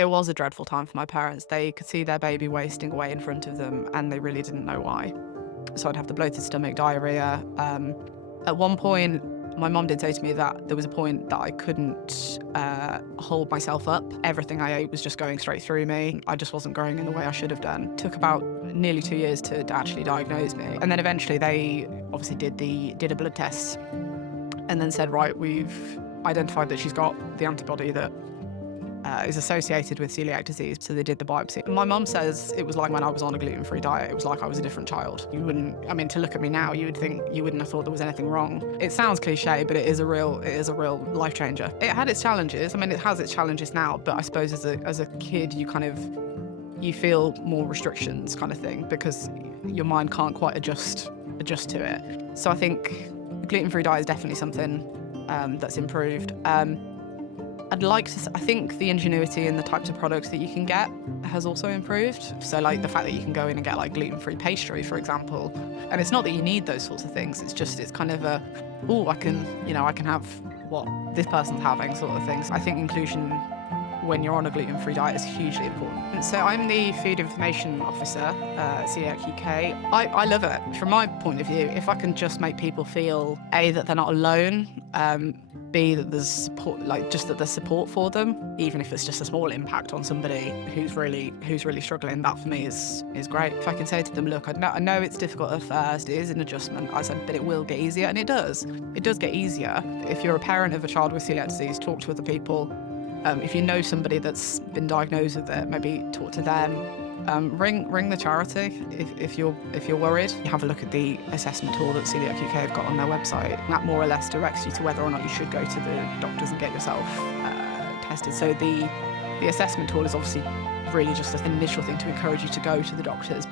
It was a dreadful time for my parents. They could see their baby wasting away in front of them, and they really didn't know why. So I'd have the bloated stomach, diarrhoea. At one point, my mum did say to me that there was a point that I couldn't hold myself up. Everything I ate was just going straight through me. I just wasn't growing in the way I should have done. It took about nearly 2 years to actually diagnose me. And then eventually they obviously did a blood test and then said, right, we've identified that she's got the antibody that is associated with celiac disease, so they did the biopsy. My mum says it was like when I was on a gluten-free diet. It was like I was a different child. You wouldn't, I mean, to look at me now, you would think you wouldn't have thought there was anything wrong. It sounds cliche, but it is a real life changer. It had its challenges. I mean, it has its challenges now, but I suppose as a kid, you feel more restrictions kind of thing because your mind can't quite adjust to it. So I think the gluten-free diet is definitely something that's improved. I think the ingenuity in the types of products that you can get has also improved. So like the fact that you can go in and get like gluten-free pastry, for example. And it's not that you need those sorts of things. It's kind of I can have what this person's having sort of things. I think inclusion when you're on a gluten-free diet is hugely important. So I'm the Food Information Officer at Coeliac UK. I love it. From my point of view, if I can just make people feel, A, that they're not alone, B, that there's support, just that there's support for them, even if it's just a small impact on somebody who's really struggling, that for me is great. If I can say to them, look, I know it's difficult at first, it is an adjustment, I said, but it will get easier, and it does. It does get easier. If you're a parent of a child with celiac disease, talk to other people. If you know somebody that's been diagnosed with it, maybe talk to them. Ring the charity if you're worried. Have a look at the assessment tool that Coeliac UK have got on their website. That more or less directs you to whether or not you should go to the doctors and get yourself tested. So the assessment tool is obviously really just an initial thing to encourage you to go to the doctors.